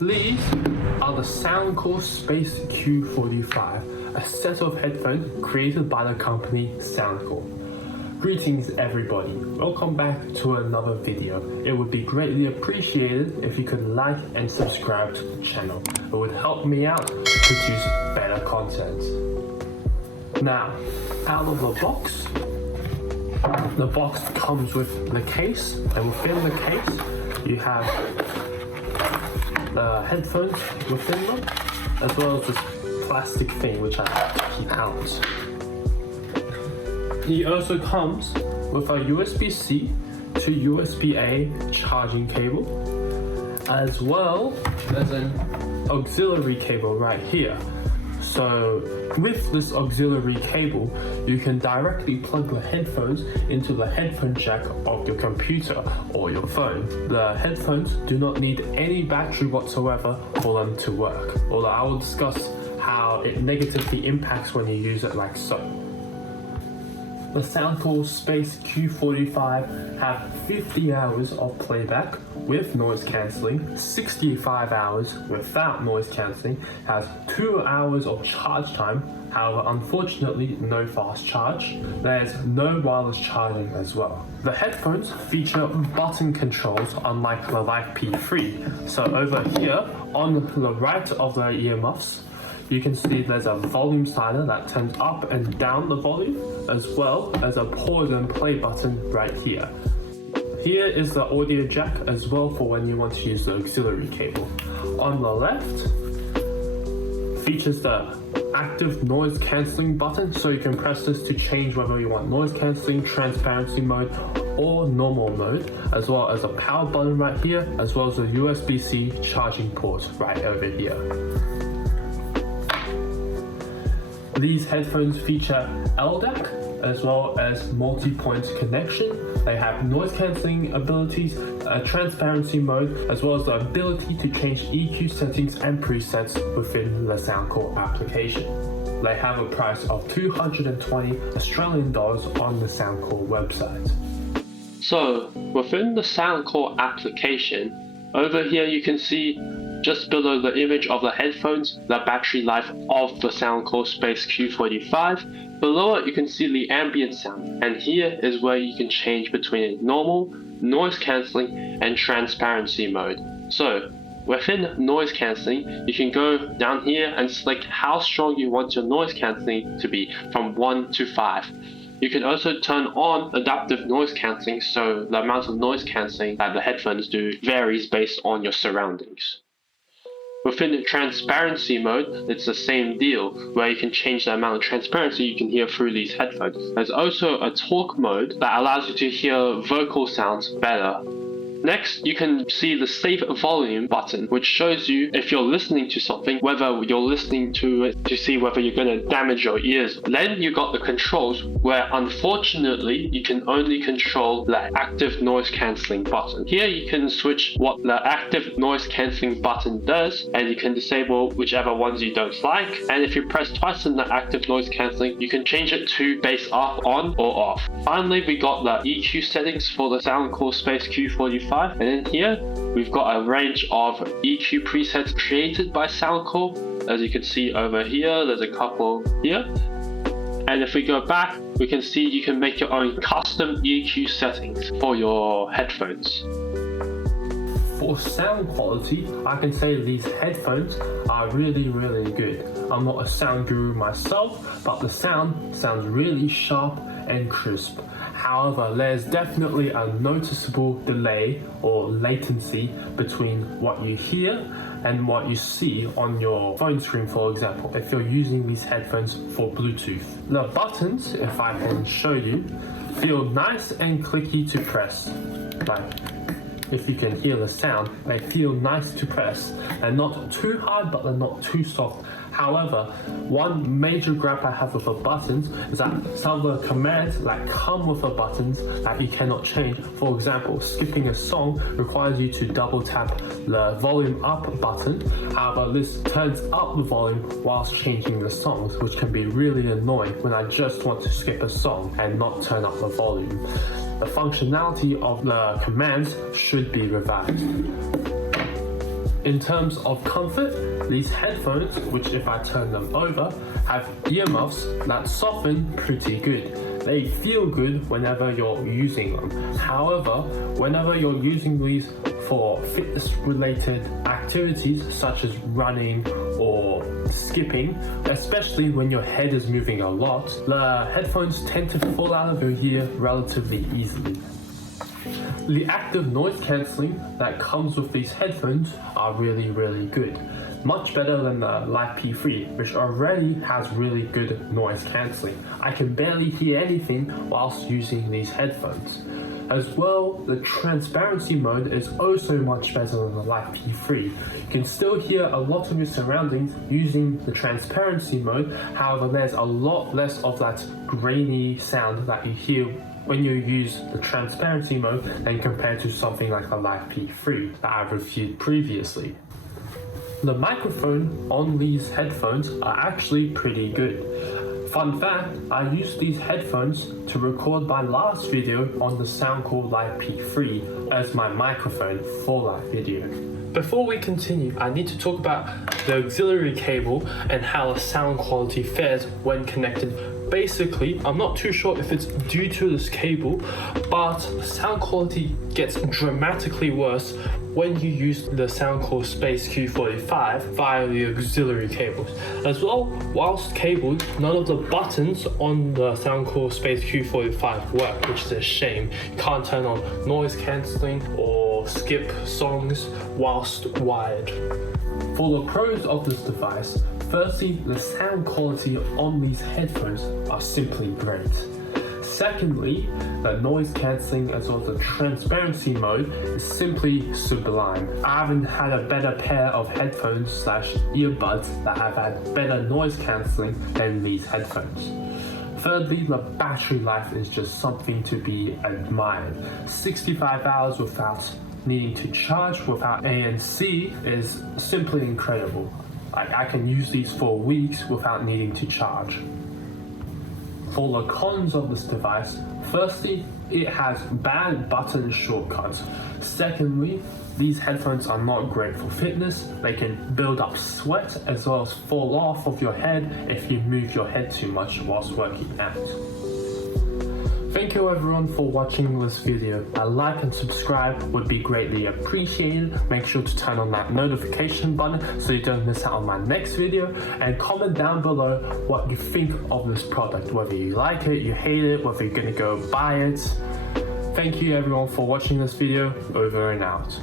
These are the Soundcore Space Q45, a set of headphones created by the company Soundcore. Greetings everybody, welcome back to another video. It would be greatly appreciated if you could like and subscribe to the channel. It would help me out to produce better content. Now, out of the box comes with the case, and within the case you have the headphones within them, as well as this plastic thing which I have to keep out. He also comes with a USB-C to USB-A charging cable, as well as an auxiliary cable right here. So with this auxiliary cable, you can directly plug the headphones into the headphone jack of your computer or your phone. The headphones do not need any battery whatsoever for them to work, although I will discuss how it negatively impacts when you use it like so. The Soundcore Space Q45 have 50 hours of playback with noise cancelling, 65 hours without noise cancelling, has 2 hours of charge time, however unfortunately no fast charge. There's no wireless charging as well. The headphones feature button controls unlike the Live P3. So over here on the right of the earmuffs, you can see there's a volume slider that turns up and down the volume, as well as a pause and play button right here. Here is the audio jack as well for when you want to use the auxiliary cable. On the left features the active noise cancelling button, so you can press this to change whether you want noise cancelling, transparency mode, or normal mode, as well as a power button right here, as well as a USB-C charging port right over here. These headphones feature LDAC as well as multi-point connection. They have noise cancelling abilities, a transparency mode, as well as the ability to change EQ settings and presets within the Soundcore application. They have a price of 220 Australian dollars on the Soundcore website. So within the Soundcore application, over here you can see just below the image of the headphones, the battery life of the Soundcore Space Q45. Below it you can see the ambient sound, and here is where you can change between normal, noise cancelling and transparency mode. So within noise cancelling, you can go down here and select how strong you want your noise cancelling to be from 1 to 5. You can also turn on adaptive noise cancelling, so the amount of noise cancelling that the headphones do varies based on your surroundings. Within the transparency mode, it's the same deal, where you can change the amount of transparency you can hear through these headphones. There's also a talk mode that allows you to hear vocal sounds better. Next, you can see the save volume button, which shows you if you're listening to something, whether you're listening to it to see whether you're going to damage your ears. Then you got the controls, where unfortunately you can only control the active noise cancelling button. Here you can switch what the active noise cancelling button does, and you can disable whichever ones you don't like. And if you press twice in the active noise cancelling, you can change it to bass up, on or off. Finally, we got the EQ settings for the Soundcore Space Q45. And in here, we've got a range of EQ presets created by Soundcore. As you can see over here, there's a couple here. And if we go back, we can see you can make your own custom EQ settings for your headphones. For sound quality, I can say these headphones are really good. I'm not a sound guru myself, but the sound sounds really sharp and crisp. However, there's definitely a noticeable delay or latency between what you hear and what you see on your phone screen, for example, if you're using these headphones for Bluetooth. The buttons, if I can show you, feel nice and clicky to press. Like, if you can hear the sound, they feel nice to press. They're not too hard, but they're not too soft. However, one major gripe I have with the buttons is that some of the commands that come with the buttons that you cannot change. For example, skipping a song requires you to double tap the volume up button. However, this turns up the volume whilst changing the songs, which can be really annoying when I just want to skip a song and not turn up the volume. The functionality of the commands should be revised. In terms of comfort, these headphones, which if I turn them over, have earmuffs that soften pretty good. They feel good whenever you're using them. However, whenever you're using these for fitness-related activities such as running or skipping, especially when your head is moving a lot, the headphones tend to fall out of your ear relatively easily. The active noise cancelling that comes with these headphones are really good. Much better than the Live P3, which already has really good noise cancelling. I can barely hear anything whilst using these headphones. As well, the transparency mode is also much better than the Live P3. You can still hear a lot of your surroundings using the transparency mode, however there's a lot less of that grainy sound that you hear when you use the transparency mode than compared to something like the Live P3 that I've reviewed previously. The microphone on these headphones are actually pretty good. Fun fact, I used these headphones to record my last video on the Soundcore Live P3 as my microphone for that video. Before we continue, I need to talk about the auxiliary cable and how the sound quality fares when connected. Basically, I'm not too sure if it's due to this cable, but the sound quality gets dramatically worse when you use the Soundcore Space Q45 via the auxiliary cables. As well, whilst cabled, none of the buttons on the Soundcore Space Q45 work, which is a shame. You can't turn on noise cancelling or skip songs whilst wired. For the pros of this device, firstly, the sound quality on these headphones are simply great. Secondly, the noise cancelling as well as the transparency mode is simply sublime. I haven't had a better pair of headphones / earbuds that have had better noise cancelling than these headphones. Thirdly, the battery life is just something to be admired. 65 hours without needing to charge without ANC is simply incredible. I can use these for weeks without needing to charge. For the cons of this device, firstly, it has bad button shortcuts. Secondly, these headphones are not great for fitness. They can build up sweat as well as fall off of your head if you move your head too much whilst working out. Thank you everyone for watching this video. A like and subscribe would be greatly appreciated. Make sure to turn on that notification button so you don't miss out on my next video, and comment down below what you think of this product, whether you like it, you hate it, whether you're gonna go buy it. Thank you everyone for watching this video. Over and out.